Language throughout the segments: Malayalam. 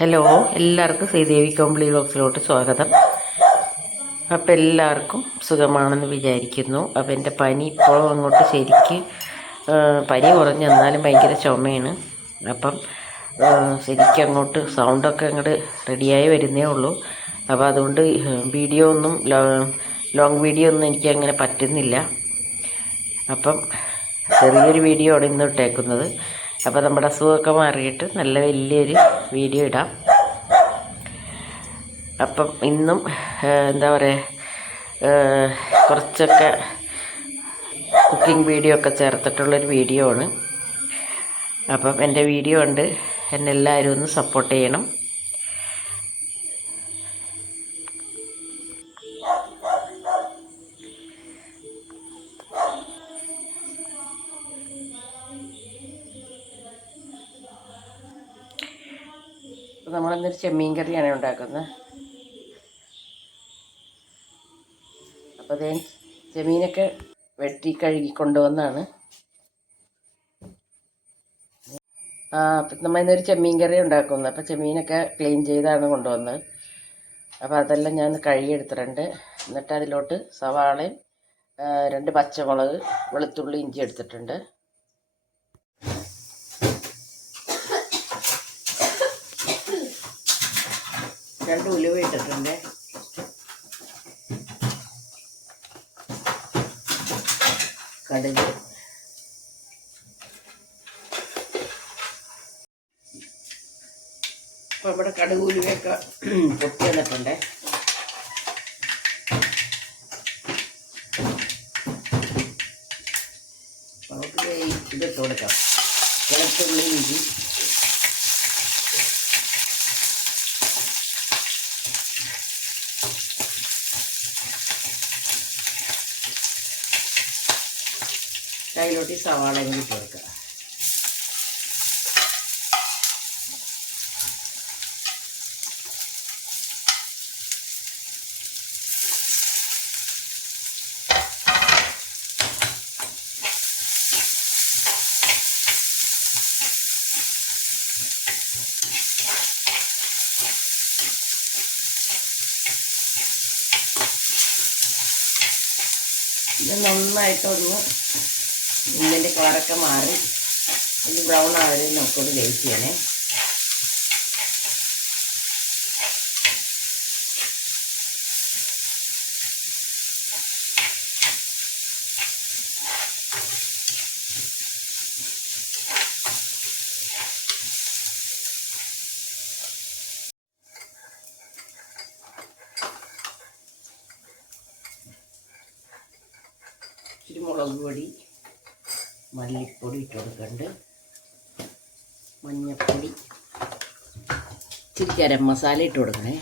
ഹലോ എല്ലാവർക്കും ശ്രീദേവി കോംപ്ലി ബോക്സിലോട്ട് സ്വാഗതം. അപ്പം എല്ലാവർക്കും സുഖമാണെന്ന് വിചാരിക്കുന്നു. അപ്പം എന്റെ പനി ഇപ്പോഴും അങ്ങോട്ട് ശരിക്ക് പനി കുറഞ്ഞ് എന്നാലും ഭയങ്കര ചുമയാണ്. അപ്പം ശരിക്കും അങ്ങോട്ട് സൗണ്ടൊക്കെ അങ്ങോട്ട് റെഡിയായി വരുന്നേ ഉള്ളൂ. അപ്പോൾ അതുകൊണ്ട് വീഡിയോ ഒന്നും ലോങ് വീഡിയോ ഒന്നും എനിക്ക് അങ്ങനെ പറ്റുന്നില്ല. അപ്പം ചെറിയൊരു വീഡിയോ ആണ് ഇന്ന് ഇട്ടേക്കുന്നത്. അപ്പോൾ നമ്മുടെ അസുഖമൊക്കെ മാറിയിട്ട് നല്ല വലിയൊരു വീഡിയോ ഇടാം. അപ്പം ഇന്നും എന്താ പറയുക കുറച്ചൊക്കെ കുക്കിംഗ് വീഡിയോ ഒക്കെ ചേർത്തിട്ടുള്ളൊരു വീഡിയോ ആണ്. അപ്പം എന്റെ വീഡിയോ ഉണ്ട്. എന്നെ എല്ലാവരും ഒന്ന് സപ്പോർട്ട് ചെയ്യണം. നമ്മളിന്നൊരു ചെമ്മീൻ കറിയാണ് ഉണ്ടാക്കുന്നത്. അപ്പോൾ അതേ ചെമ്മീനൊക്കെ വെട്ടി കഴുകി കൊണ്ടുവന്നാണ്. ആ നമ്മൾ ഇന്നൊരു ചെമ്മീൻ കറി ഉണ്ടാക്കുന്നത് അപ്പോൾ ചെമ്മീനൊക്കെ ക്ലീൻ ചെയ്താണ് കൊണ്ടുവന്നത് അപ്പോൾ അതെല്ലാം ഞാൻ കഴുകിയെടുത്തിട്ടുണ്ട് എന്നിട്ട് അതിലോട്ട് സവാളയും രണ്ട് പച്ചമുളക് വെളുത്തുള്ളി ഇഞ്ചി എടുത്തിട്ടുണ്ട്. രണ്ട് ഉലുവ ഇട്ടിട്ടുണ്ട്. കടുക്. അപ്പോൾ ഇവിടെ കടുക് ഉലുവയൊക്കെ പൊട്ടി വന്നിട്ടുണ്ട്. നമുക്ക് ഇത് ഇതിട്ട് കൊടുക്കാം. വെളുത്തുള്ളി ഇഞ്ചി. അതിലോട്ട് ഈ സവാളയും കൂടി ഇട്ട് കൊടുക്കുക. ഇത് നന്നായിട്ടൊന്ന് ഉള്ളിന്റെ കളറൊക്കെ മാറി. ഇത് ബ്രൗൺ ആവരെ നമുക്കൊന്ന് വെയിറ്റ് ചെയ്യണേ. ഇച്ചിരി മുളക് പൊടി. മല്ലിപ്പൊടി ഇട്ട് കൊടുക്കുന്നുണ്ട് മഞ്ഞൾപ്പൊടി ഇച്ചിരി ഗരം മസാല ഇട്ട് കൊടുക്കണേ.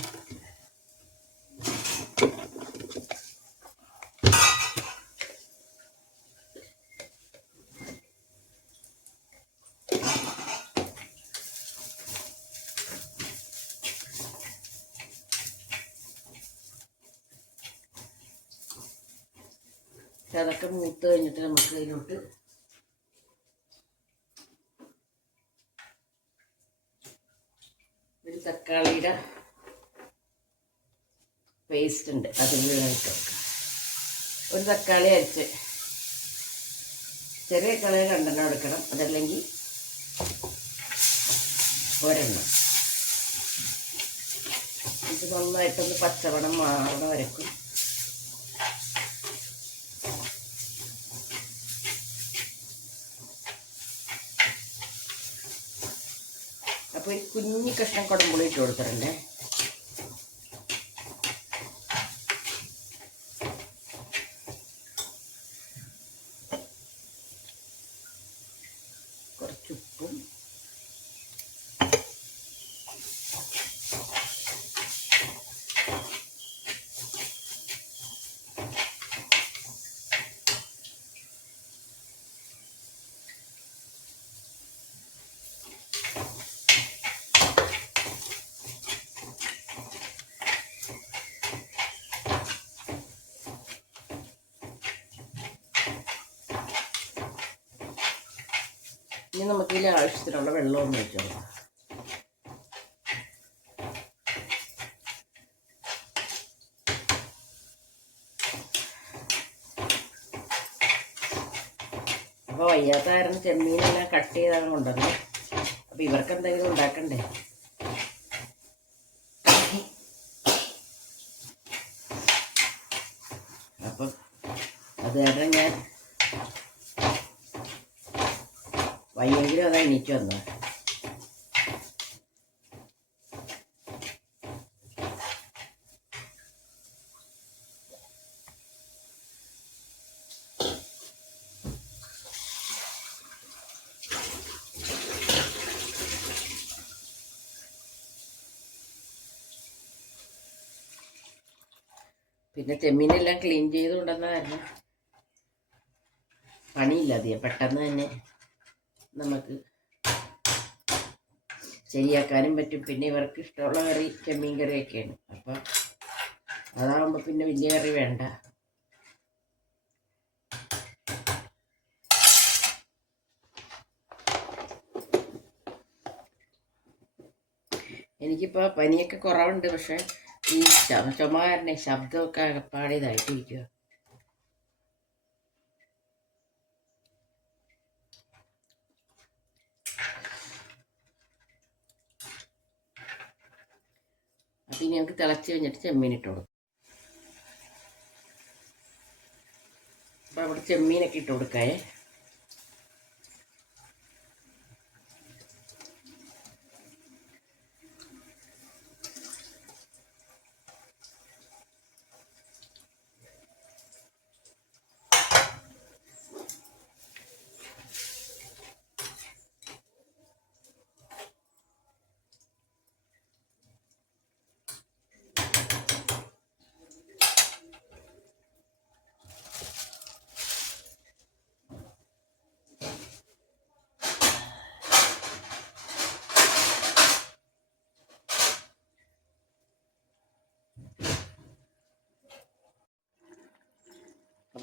അതൊക്കെ മൂത്ത് കഴിഞ്ഞിട്ട് നമുക്ക് അതിലോട്ട് ഒരു തക്കാളിയുടെ പേസ്റ്റ് ഉണ്ട്. അതിൽ വെക്കാം ഒരു തക്കാളി അരിച്ച് ചെറിയ കളി രണ്ടെണ്ണം എടുക്കണം. അതല്ലെങ്കിൽ ഒരെണ്ണം. ഇത് നന്നായിട്ടൊന്ന് പച്ചവണം മാറണ വരക്കും അപ്പോൾ ഒരു കുഞ്ഞു കഷ്ണം കുടമ്പുളി ഇട്ട് കൊടുത്തിട്ടുണ്ടേ. കുറച്ച് ഇനി നമുക്ക് ഇതിൽ ആവശ്യത്തിനുള്ള വെള്ളം വെച്ചോ അപ്പോൾ വയ്യാത്ത കാരണം ചെമ്മീനെല്ലാം കട്ട് ചെയ്താണ് കൊണ്ടുവന്നത് അപ്പോൾ ഇവർക്ക് എന്തെങ്കിലും ഉണ്ടാക്കണ്ടേ? അപ്പം അത് കാരണം ഞാൻ വയ്യെങ്കിലും അത് എണീറ്റ് വന്നു? പിന്നെ ചെമ്മീനെല്ലാം ക്ലീൻ ചെയ്ത് കൊണ്ടുവന്ന കാരണം പണിയില്ല അധികം പെട്ടെന്ന് തന്നെ. നമുക്ക് ശരിയാക്കാനും പറ്റും. പിന്നെ ഇവർക്ക് ഇഷ്ടമുള്ള കറി ചെമ്മീൻ കറിയൊക്കെയാണ്. അപ്പം അതാകുമ്പോൾ പിന്നെ വലിയ കറി വേണ്ട. എനിക്കിപ്പോൾ പനിയൊക്കെ കുറവുണ്ട്. പക്ഷേ ഈ ചുമ കാരണം ശബ്ദമൊക്കെ അകപ്പാടെ അപ്പം ഇനി നമുക്ക് തിളച്ച് കഴിഞ്ഞിട്ട് ചെമ്മീൻ ഇട്ട് കൊടുക്കും അപ്പം അവിടെ ചെമ്മീനൊക്കെ ഇട്ട് കൊടുക്കാേ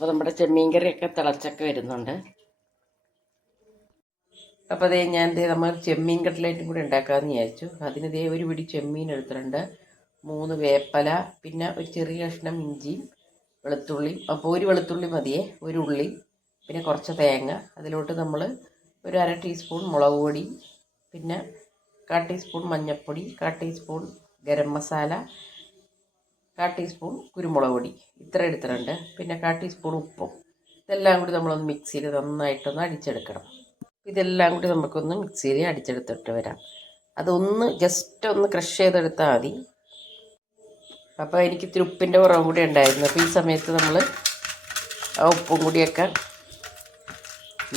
അപ്പോൾ നമ്മുടെ ചെമ്മീൻ കറിയൊക്കെ തിളച്ചൊക്കെ വരുന്നുണ്ട്. അപ്പോൾ അതേ ഞാൻ ദേ നമ്മൾ ചെമ്മീൻ കട്ട്ലേറ്റും കൂടി ഉണ്ടാക്കാമെന്ന് വിചാരിച്ചു. അതിന് ദേ ഒരു പിടി ചെമ്മീൻ എടുത്തിട്ടുണ്ട്. മൂന്ന് വേപ്പല പിന്നെ ഒരു ചെറിയ കഷ്ണം ഇഞ്ചിയും വെളുത്തുള്ളിയും അപ്പോൾ ഒരു വെളുത്തുള്ളി മതിയേ ഒരു ഉള്ളി പിന്നെ കുറച്ച് തേങ്ങ. അതിലോട്ട് നമ്മൾ ഒരു അര ടീസ്പൂൺ മുളക് പൊടി പിന്നെ കാ ടീസ്പൂൺ മഞ്ഞൾപ്പൊടി കാ ടീസ്പൂൺ ഗരം മസാല കാ ടീസ്പൂൺ കുരുമുളക് പൊടി. ഇത്ര എടുത്തിട്ടുണ്ട്. പിന്നെ കാ ടീസ്പൂൺ ഉപ്പും. ഇതെല്ലാം കൂടി നമ്മളൊന്ന് മിക്സിയിൽ നന്നായിട്ടൊന്ന് അടിച്ചെടുക്കണം. ഇതെല്ലാം കൂടി നമുക്കൊന്ന് മിക്സിയിൽ അടിച്ചെടുത്തിട്ട് വരാം. അതൊന്ന് ജസ്റ്റ് ഒന്ന് ക്രഷ് ചെയ്തെടുത്താൽ മതി. അപ്പോൾ എനിക്ക് ഇത്തിരി ഉപ്പിന്റെ കുറവും കൂടി ഉണ്ടായിരുന്നു. അപ്പോൾ ഈ സമയത്ത് നമ്മൾ ആ ഉപ്പും കൂടിയൊക്കെ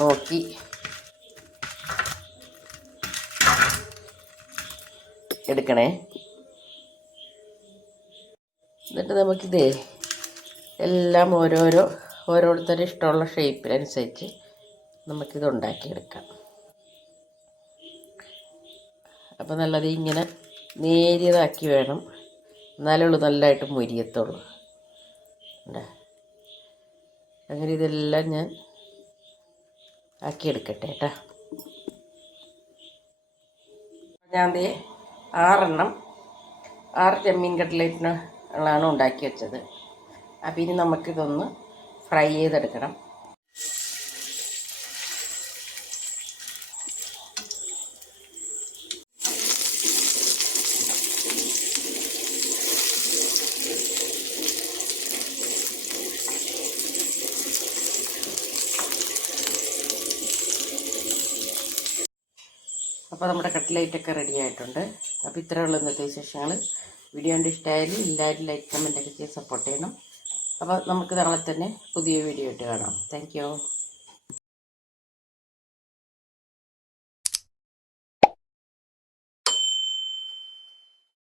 നോക്കി എടുക്കണേ. എന്നിട്ട് നമുക്കിതേ എല്ലാം ഓരോരോ ഓരോരുത്തരുടെ ഇഷ്ടമുള്ള ഷേപ്പിനനുസരിച്ച് നമുക്കിത് ഉണ്ടാക്കിയെടുക്കാം. അപ്പോൾ നല്ലത് ഇങ്ങനെ നേരിയതാക്കി വേണം. എന്നാലേ ഉള്ളൂ നല്ലതായിട്ട് മുരിയത്തുള്ളൂ? അങ്ങനെ ഇതെല്ലാം ഞാൻ ആക്കിയെടുക്കട്ടെ കേട്ടോ. ഞാൻ ആറെണ്ണം ആറ് ചെമ്മീൻ കട്ട്ലേറ്റിന് ഉള്ളതാണ് ഉണ്ടാക്കി വെച്ചത്. അപ്പം ഇനി നമുക്കിതൊന്ന് ഫ്രൈ ചെയ്തെടുക്കണം. അപ്പോൾ നമ്മുടെ കട്ട്ലേറ്റൊക്കെ റെഡി ആയിട്ടുണ്ട്. അപ്പോൾ ഇത്രയുള്ള ഇന്നത്തെ വിശേഷങ്ങൾ വീഡിയോ കണ്ട് ഇഷ്ടമായാലും എല്ലാവരും ലൈക്ക് കമന്റൊക്കെ ചെയ്ത് സപ്പോർട്ട് ചെയ്യണം. അപ്പോൾ നമുക്ക് നാളെ തന്നെ പുതിയ വീഡിയോ ആയിട്ട് കാണാം. താങ്ക്